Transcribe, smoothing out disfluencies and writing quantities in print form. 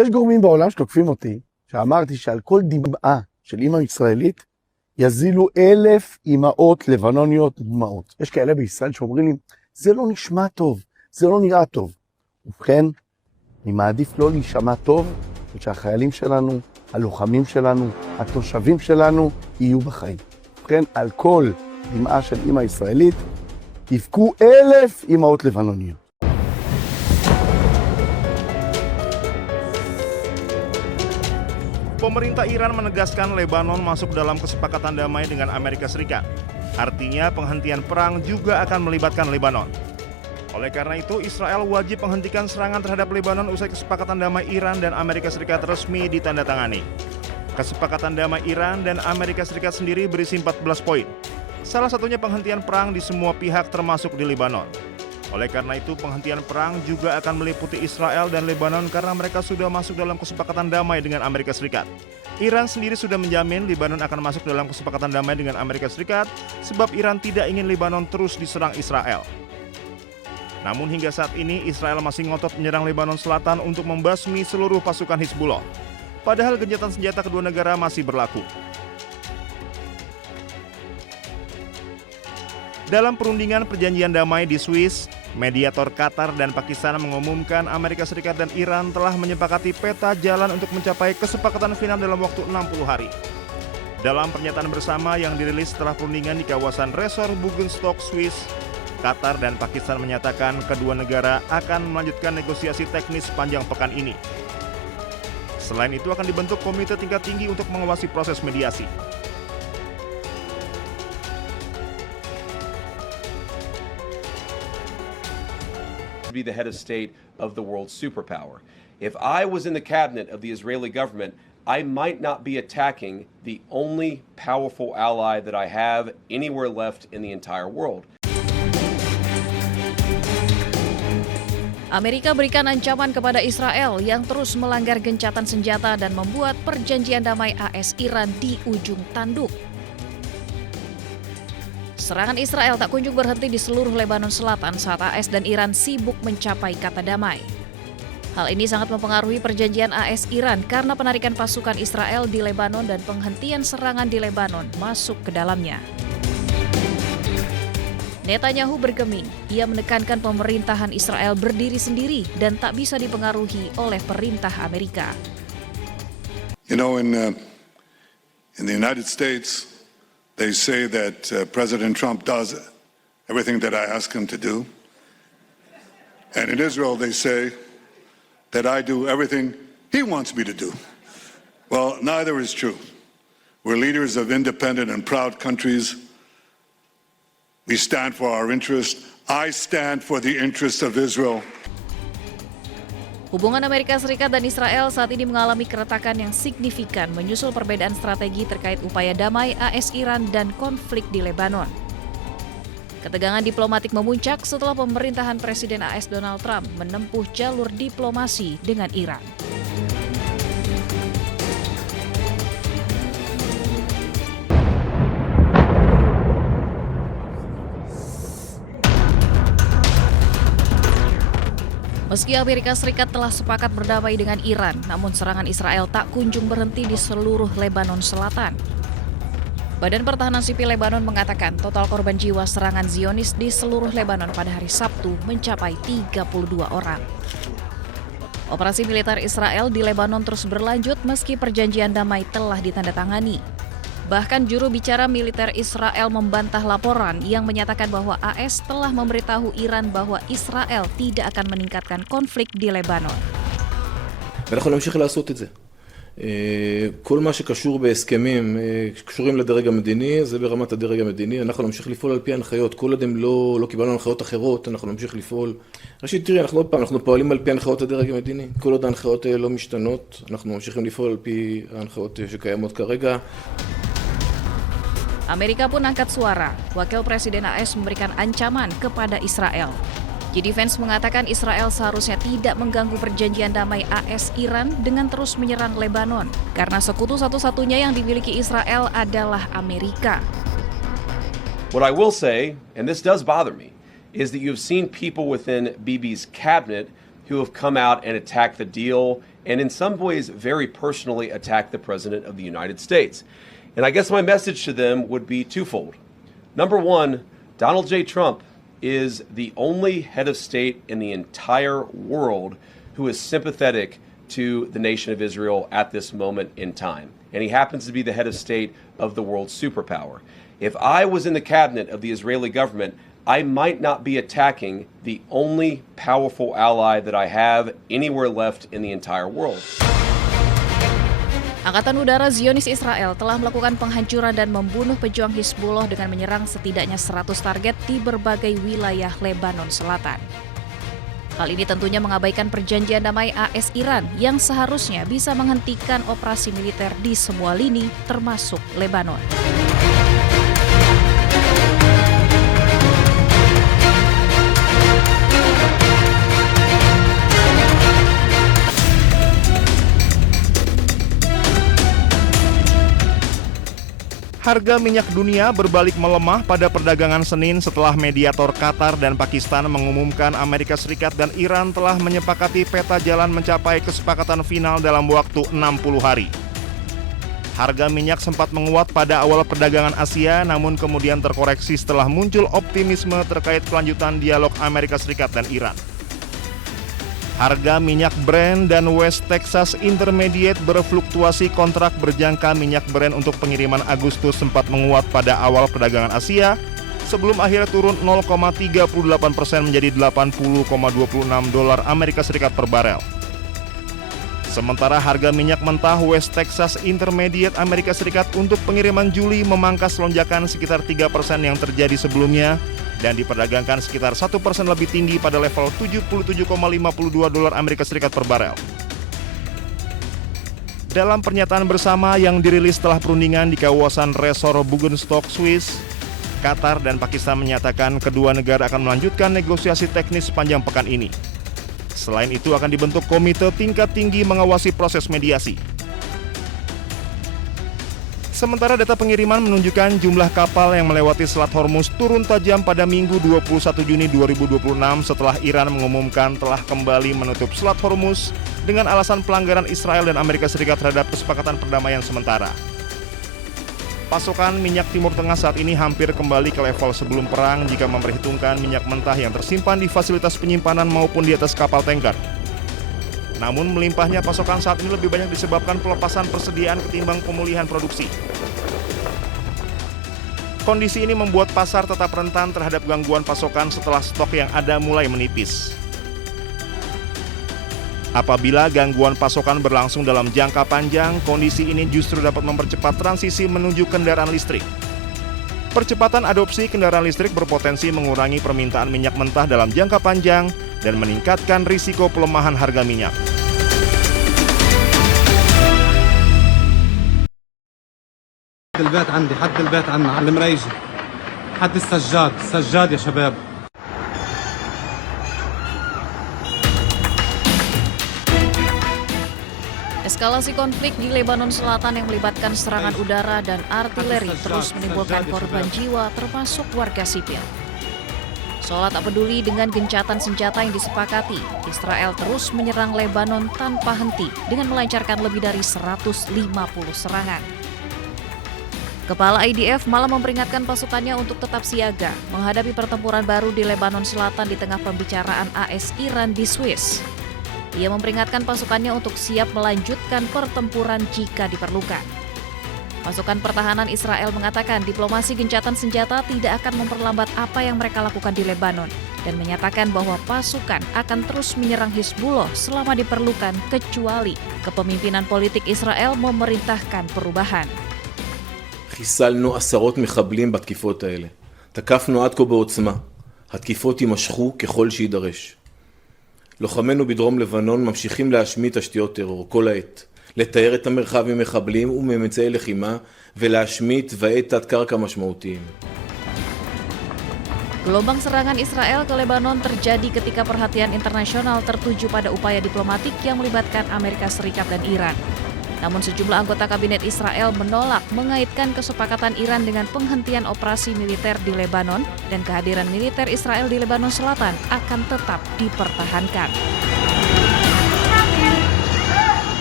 יש גורמים בעולם שתוקפים אותי, שאמרתי שעל כל דמעה של אמא ישראלית, יזילו 1,000 אמהות לבנוניות דמעות. יש כאלה בישראל שאומרים לי, זה לא נשמע טוב, זה לא נראה טוב. ובכן, אני מעדיף לא להישמע טוב, ושהחיילים שלנו, הלוחמים שלנו, התושבים שלנו, יהיו בחיים. ובכן, על כל דמעה של אמא ישראלית, יבכו 1,000 אמהות לבנוניות. Pemerintah Iran menegaskan Lebanon masuk dalam kesepakatan damai dengan Amerika Serikat. Artinya penghentian perang juga akan melibatkan Lebanon. Oleh karena itu, Israel wajib menghentikan serangan terhadap Lebanon usai kesepakatan damai Iran dan Amerika Serikat resmi ditandatangani. Kesepakatan damai Iran dan Amerika Serikat sendiri berisi 14 poin. Salah satunya penghentian perang di semua pihak termasuk di Lebanon. Oleh karena itu, penghentian perang juga akan meliputi Israel dan Lebanon karena mereka sudah masuk dalam kesepakatan damai dengan Amerika Serikat. Iran sendiri sudah menjamin Lebanon akan masuk dalam kesepakatan damai dengan Amerika Serikat sebab Iran tidak ingin Lebanon terus diserang Israel. Namun hingga saat ini Israel masih ngotot menyerang Lebanon Selatan untuk membasmi seluruh pasukan Hizbullah. Padahal gencatan senjata kedua negara masih berlaku. Dalam perundingan perjanjian damai di Swiss, mediator Qatar dan Pakistan mengumumkan Amerika Serikat dan Iran telah menyepakati peta jalan untuk mencapai kesepakatan final dalam waktu 60 hari. Dalam pernyataan bersama yang dirilis setelah perundingan di kawasan Resort Bugenstock, Swiss, Qatar dan Pakistan menyatakan kedua negara akan melanjutkan negosiasi teknis sepanjang pekan ini. Selain itu akan dibentuk komite tingkat tinggi untuk mengawasi proses mediasi. Be the head of state of the world superpower. If I was in the cabinet of the Israeli government, I might not be attacking the only powerful ally that I have anywhere left in the entire world. Amerika berikan ancaman kepada Israel yang terus melanggar gencatan senjata dan membuat perjanjian damai AS Iran di ujung tanduk. Serangan Israel tak kunjung berhenti di seluruh Lebanon Selatan saat AS dan Iran sibuk mencapai kata damai. Hal ini sangat mempengaruhi perjanjian AS Iran karena penarikan pasukan Israel di Lebanon dan penghentian serangan di Lebanon masuk ke dalamnya. Netanyahu bergeming, ia menekankan pemerintahan Israel berdiri sendiri dan tak bisa dipengaruhi oleh perintah Amerika. You know, in the United States, they say that President Trump does everything that I ask him to do. And in Israel, they say that I do everything he wants me to do. Well, neither is true. We're leaders of independent and proud countries. We stand for our interest. I stand for the interest of Israel. Hubungan Amerika Serikat dan Israel saat ini mengalami keretakan yang signifikan menyusul perbedaan strategi terkait upaya damai AS Iran dan konflik di Lebanon. Ketegangan diplomatik memuncak setelah pemerintahan Presiden AS Donald Trump menempuh jalur diplomasi dengan Iran. Meski Amerika Serikat telah sepakat berdamai dengan Iran, namun serangan Israel tak kunjung berhenti di seluruh Lebanon Selatan. Badan Pertahanan Sipil Lebanon mengatakan total korban jiwa serangan Zionis di seluruh Lebanon pada hari Sabtu mencapai 32 orang. Operasi militer Israel di Lebanon terus berlanjut meski perjanjian damai telah ditandatangani. Bahkan juru bicara militer Israel membantah laporan yang menyatakan bahwa AS telah memberitahu Iran bahwa Israel tidak akan meningkatkan konflik di Lebanon. ואנחנו נמשיך לעשות את זה. כל מה שקשור בהסכמים קשורים לדרג המדיני, זה ברמת הדרג המדיני. אנחנו נמשיך לפעול על פי ההנחיות. כל עוד הם לא קיבלנו הנחיות אחרות, אנחנו נמשיך לפעול. ראשית, תראי, אנחנו פועלים על פי הנחיות הדרג המדיני. כל עוד ההנחיות לא משתנות, אנחנו ממשיכים לפעול על פי ההנחיות שקיימות כרגע. Amerika pun angkat suara. Wakil Presiden AS memberikan ancaman kepada Israel. JD Vance mengatakan Israel seharusnya tidak mengganggu perjanjian damai AS Iran dengan terus menyerang Lebanon, karena sekutu satu-satunya yang dimiliki Israel adalah Amerika. What I will say, and this does bother me, is that you've seen people within Bibi's cabinet who have come out and attacked the deal and in some ways very personally attack the President of the United States. And I guess my message to them would be twofold. Number one, Donald J. Trump is the only head of state in the entire world who is sympathetic to the nation of Israel at this moment in time. And he happens to be the head of state of the world's superpower. If I was in the cabinet of the Israeli government, I might not be attacking the only powerful ally that I have anywhere left in the entire world. Angkatan Udara Zionis Israel telah melakukan penghancuran dan membunuh pejuang Hizbullah dengan menyerang setidaknya 100 target di berbagai wilayah Lebanon Selatan. Hal ini tentunya mengabaikan perjanjian damai AS Iran yang seharusnya bisa menghentikan operasi militer di semua lini termasuk Lebanon. Harga minyak dunia berbalik melemah pada perdagangan Senin setelah mediator Qatar dan Pakistan mengumumkan Amerika Serikat dan Iran telah menyepakati peta jalan mencapai kesepakatan final dalam waktu 60 hari. Harga minyak sempat menguat pada awal perdagangan Asia, namun kemudian terkoreksi setelah muncul optimisme terkait kelanjutan dialog Amerika Serikat dan Iran. Harga minyak Brent dan West Texas Intermediate berfluktuasi. Kontrak berjangka minyak Brent untuk pengiriman Agustus sempat menguat pada awal perdagangan Asia sebelum akhirnya turun 0,38% menjadi $80,26 Amerika Serikat per barel. Sementara harga minyak mentah West Texas Intermediate Amerika Serikat untuk pengiriman Juli memangkas lonjakan sekitar 3% yang terjadi sebelumnya dan diperdagangkan sekitar 1% lebih tinggi pada level $77,52 Amerika Serikat per barel. Dalam pernyataan bersama yang dirilis setelah perundingan di kawasan Resor Bugenstock, Swiss, Qatar dan Pakistan menyatakan kedua negara akan melanjutkan negosiasi teknis sepanjang pekan ini. Selain itu akan dibentuk komite tingkat tinggi mengawasi proses mediasi. Sementara data pengiriman menunjukkan jumlah kapal yang melewati Selat Hormuz turun tajam pada Minggu 21 Juni 2026 setelah Iran mengumumkan telah kembali menutup Selat Hormuz dengan alasan pelanggaran Israel dan Amerika Serikat terhadap kesepakatan perdamaian sementara. Pasokan minyak Timur Tengah saat ini hampir kembali ke level sebelum perang jika memperhitungkan minyak mentah yang tersimpan di fasilitas penyimpanan maupun di atas kapal tanker. Namun melimpahnya pasokan saat ini lebih banyak disebabkan pelepasan persediaan ketimbang pemulihan produksi. Kondisi ini membuat pasar tetap rentan terhadap gangguan pasokan setelah stok yang ada mulai menipis. Apabila gangguan pasokan berlangsung dalam jangka panjang, kondisi ini justru dapat mempercepat transisi menuju kendaraan listrik. Percepatan adopsi kendaraan listrik berpotensi mengurangi permintaan minyak mentah dalam jangka panjang dan meningkatkan risiko pelemahan harga minyak. البيت عندي حد البيت عنا على المريجي حد السجاد يا شباب. Eskalasi konflik di Lebanon Selatan yang melibatkan serangan udara dan artileri terus menimbulkan korban jiwa termasuk warga sipil. Seolah tak peduli dengan gencatan senjata yang disepakati, Israel terus menyerang Lebanon tanpa henti dengan melancarkan lebih dari 150 serangan. Kepala IDF malah memperingatkan pasukannya untuk tetap siaga menghadapi pertempuran baru di Lebanon Selatan di tengah pembicaraan AS Iran di Swiss. Ia memperingatkan pasukannya untuk siap melanjutkan pertempuran jika diperlukan. Pasukan pertahanan Israel mengatakan diplomasi gencatan senjata tidak akan memperlambat apa yang mereka lakukan di Lebanon dan menyatakan bahwa pasukan akan terus menyerang Hizbullah selama diperlukan kecuali kepemimpinan politik Israel memerintahkan perubahan. חיסלנו עשרות מחבלים בתקיפות האלה. תקפנו עד כה בעוצמה. התקיפות יימשכו ככל שידרש. לוחמינו בדרום לבנון ממשיכים להשמיד תשתיות טרור כל העת. לתאר את המרחב ממחבלים וממצאי לחימה ולהשמיד תוואי תת-קרקע משמעותיים. Gelombang serangan Israel ke Lebanon terjadi ketika perhatian internasional tertuju pada upaya diplomatik yang melibatkan Amerika Serikat dan Iran. Namun sejumlah anggota kabinet Israel menolak mengaitkan kesepakatan Iran dengan penghentian operasi militer di Lebanon dan kehadiran militer Israel di Lebanon Selatan akan tetap dipertahankan.